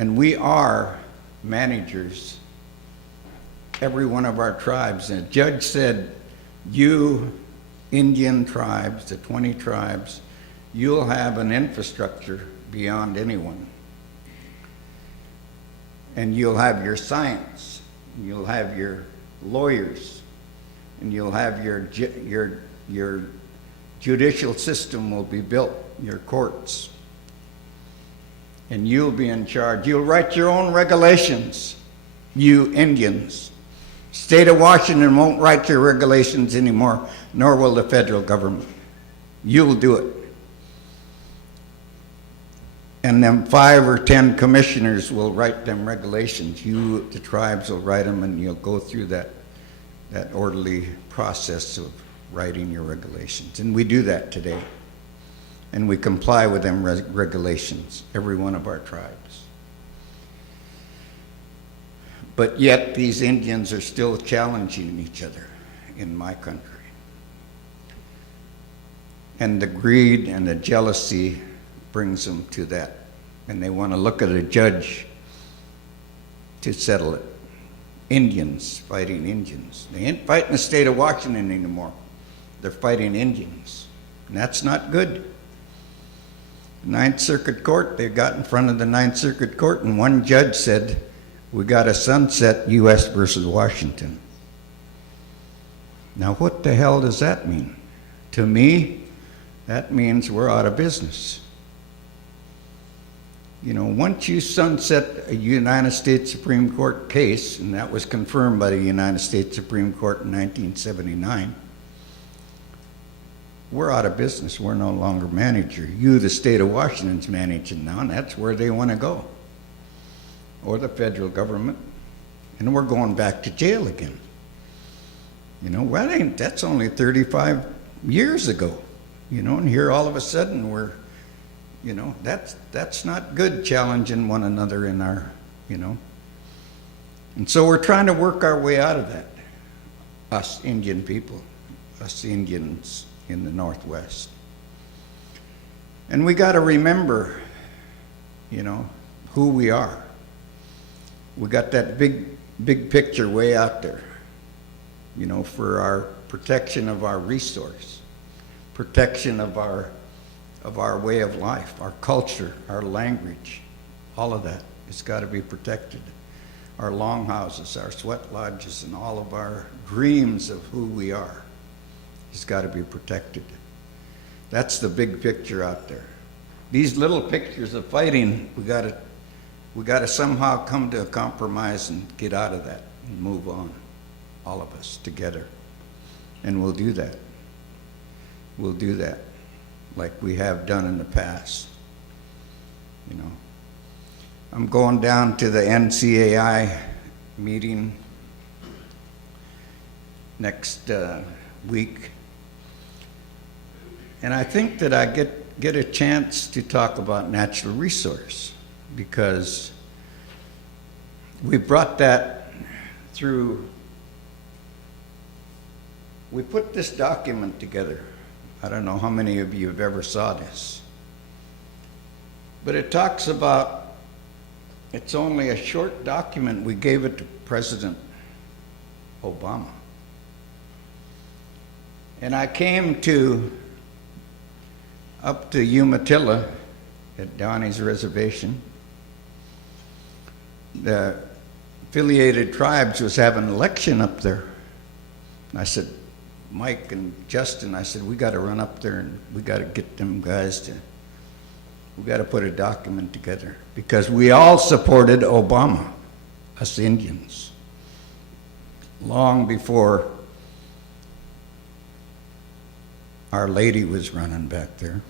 And we are managers, every one of our tribes. And the judge said, you Indian tribes, the 20 tribes, you'll have an infrastructure beyond anyone. And you'll have your science, you'll have your lawyers, and you'll have your judicial system will be built, your courts. And you'll be in charge. You'll write your own regulations, you Indians. State of Washington won't write your regulations anymore, nor will the federal government. You'll do it. And then 5 or 10 commissioners will write them regulations. You, the tribes, will write them, and you'll go through that orderly process of writing your regulations. And we do that today. And we comply with them regulations, every one of our tribes. But yet these Indians are still challenging each other in my country. And the greed and the jealousy brings them to that. And they want to look at a judge to settle it. Indians fighting Indians. They ain't fighting the state of Washington anymore. They're fighting Indians. And that's not good. Ninth Circuit Court, they got in front of the Ninth Circuit Court, and one judge said, we got to sunset U.S. versus Washington. Now what the hell does that mean? To me, that means we're out of business. You know, once you sunset a United States Supreme Court case, and that was confirmed by the United States Supreme Court in 1979, we're out of business. We're no longer manager. You, the state of Washington's managing now, and that's where they want to go. Or the federal government. And we're going back to jail again. You know, well, that's only 35 years ago. You know, and here all of a sudden we're, you know, that's not good, challenging one another in our, you know. And so we're trying to work our way out of that. Us Indian people, us Indians in the Northwest. And we got to remember, you know, who we are. We got that big picture way out there, you know, for our protection of our resource, protection of our way of life, our culture, our language, all of that. It's got to be protected. Our longhouses, our sweat lodges, and all of our dreams of who we are. It's got to be protected. That's the big picture out there. These little pictures of fighting, we got to somehow come to a compromise and get out of that and move on, all of us together. And we'll do that. We'll do that like we have done in the past. You know, I'm going down to the NCAI meeting next week. And I think that I get a chance to talk about natural resource, because we brought that through. We put this document together. I don't know how many of you have ever saw this, but it talks about, it's only a short document. We gave it to President Obama. And I came up to Umatilla at Downey's Reservation. The affiliated tribes was having an election up there. And I said, Mike and Justin, I said, we got to run up there and we got to get them guys we got to put a document together, because we all supported Obama, us Indians, long before Our Lady was running back there.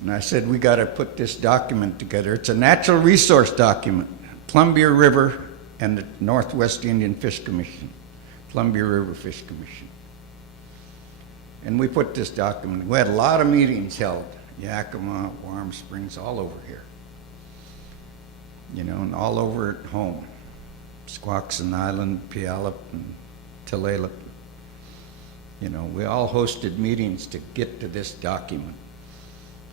And I said, we got to put this document together. It's a natural resource document, Columbia River and the Northwest Indian Fish Commission, Columbia River Fish Commission. And we put this document, we had a lot of meetings held, Yakima, Warm Springs, all over here. You know, and all over at home, Squaxin Island, Puyallup, and Tulalip. You know, we all hosted meetings to get to this document.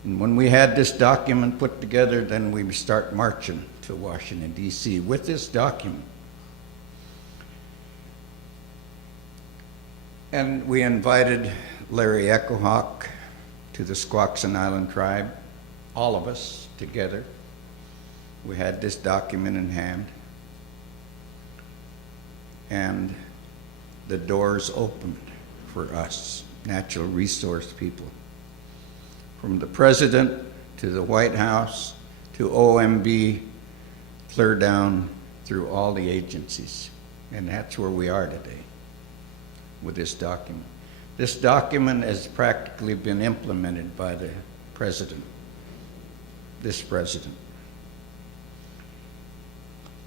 And when we had this document put together, then we start marching to Washington, D.C. with this document. And we invited Larry Echohawk to the Squaxin Island tribe, all of us together. We had this document in hand. And the doors opened for us, natural resource people. From the president to the White House to OMB, clear down through all the agencies. And that's where we are today with this document. This document has practically been implemented by the president, this president.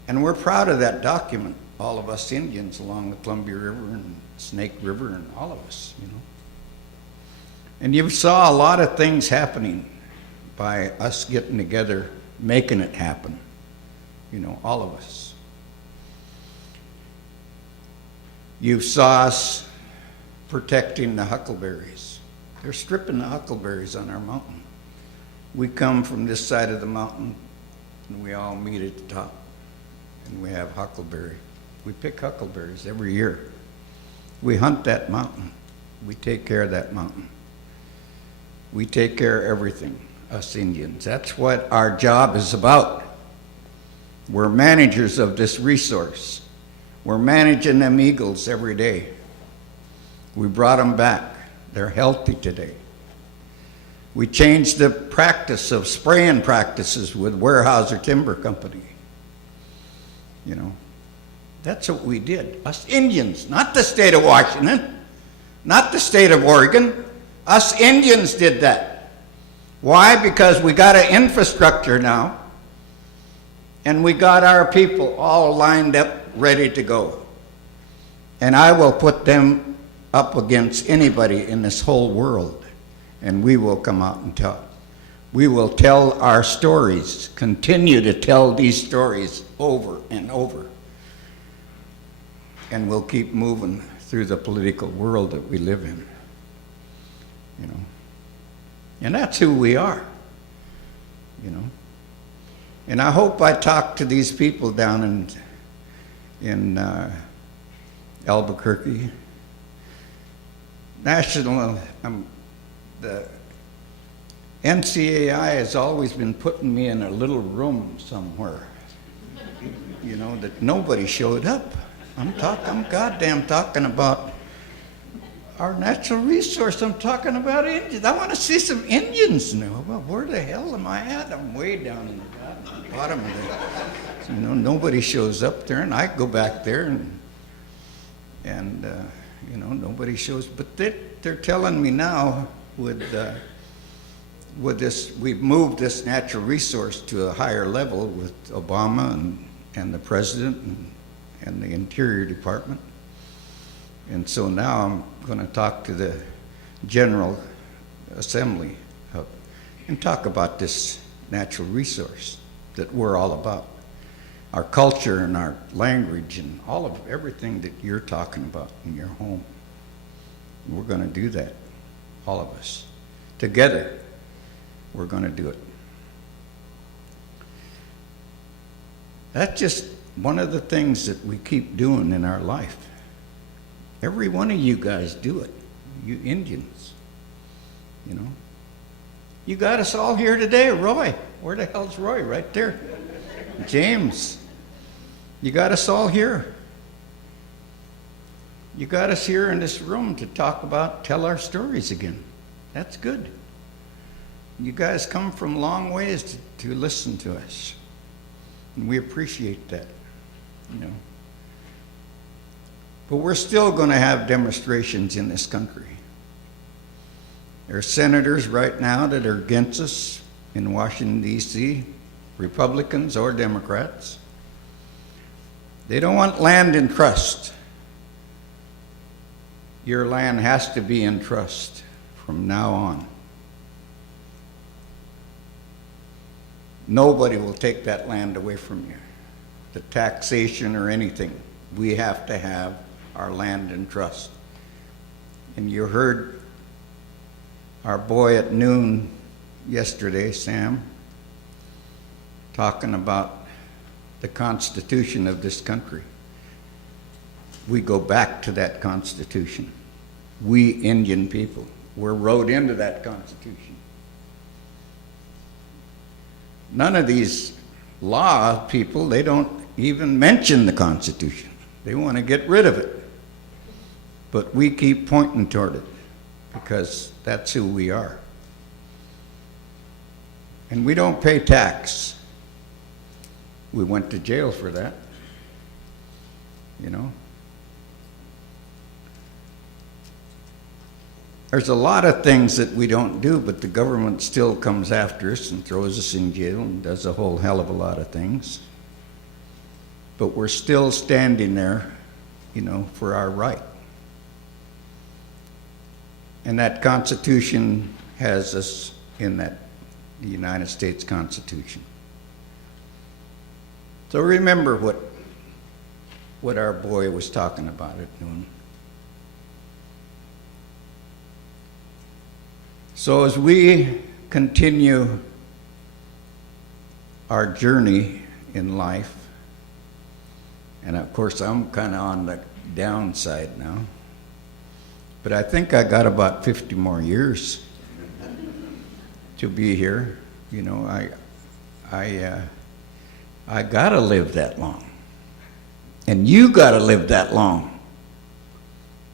And we're proud of that document, all of us Indians along the Columbia River and Snake River and all of us, you know. And you saw a lot of things happening by us getting together, making it happen, you know, all of us. You saw us protecting the huckleberries. They're stripping the huckleberries on our mountain. We come from this side of the mountain and we all meet at the top and we have huckleberry. We pick huckleberries every year. We hunt that mountain. We take care of that mountain. We take care of everything, us Indians. That's what our job is about. We're managers of this resource. We're managing them eagles every day. We brought them back. They're healthy today. We changed the practice of spraying practices with Weyerhaeuser Timber Company. You know, that's what we did. Us Indians, not the state of Washington, not the state of Oregon. Us Indians did that. Why? Because we got an infrastructure now, and we got our people all lined up, ready to go. And I will put them up against anybody in this whole world, and we will come out and talk. We will tell our stories, continue to tell these stories over and over. And we'll keep moving through the political world that we live in. You know, and that's who we are, you know. And I hope I talk to these people down in Albuquerque. The NCAI has always been putting me in a little room somewhere, you know, that nobody showed up. I'm goddamn talking about our natural resource. I'm talking about Indians. I want to see some Indians now. Well, where the hell am I at? I'm way down in the bottom of the, you know, nobody shows up there, and I go back there and you know, nobody shows. But they're telling me now with this, we've moved this natural resource to a higher level with Obama and the president and the Interior Department. And so now I'm going to talk to the General Assembly and talk about this natural resource that we're all about. Our culture and our language and all of everything that you're talking about in your home. We're going to do that, all of us. Together, we're going to do it. That's just one of the things that we keep doing in our life. Every one of you guys do it, you Indians, you know. You got us all here today. Roy, where the hell's Roy? Right there. James, you got us all here. You got us here in this room to tell our stories again. That's good. You guys come from long ways to listen to us. And we appreciate that, you know. But we're still going to have demonstrations in this country. There are senators right now that are against us in Washington, D.C., Republicans or Democrats. They don't want land in trust. Your land has to be in trust from now on. Nobody will take that land away from you. The taxation or anything. We have to have our land in trust. And you heard our boy at noon yesterday, Sam, talking about the Constitution of this country. We go back to that Constitution. We Indian people, we're wrote into that Constitution. None of these law people, they don't even mention the Constitution. They want to get rid of it. But we keep pointing toward it because that's who we are. And we don't pay tax. We went to jail for that, you know. There's a lot of things that we don't do, but the government still comes after us and throws us in jail and does a whole hell of a lot of things. But we're still standing there, you know, for our right. And that Constitution has us in that, the United States Constitution. So remember what our boy was talking about at noon. So as we continue our journey in life, and of course I'm kind of on the downside now, but I think I got about 50 more years to be here. You know, I gotta live that long, and you gotta live that long.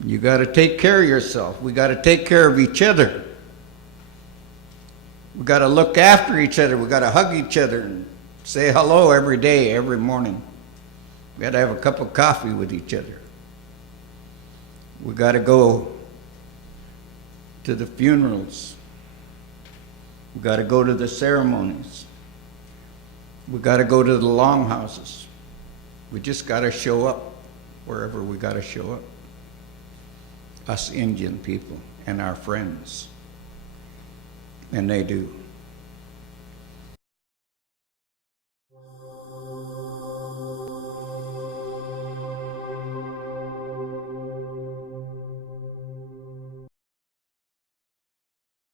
You gotta take care of yourself. We gotta take care of each other. We got to look after each other. We got to hug each other and say hello every day, every morning. We got to have a cup of coffee with each other. We got to go to the funerals. We got to go to the ceremonies. We got to go to the longhouses. We just got to show up wherever we got to show up. Us Indian people and our friends. And they do.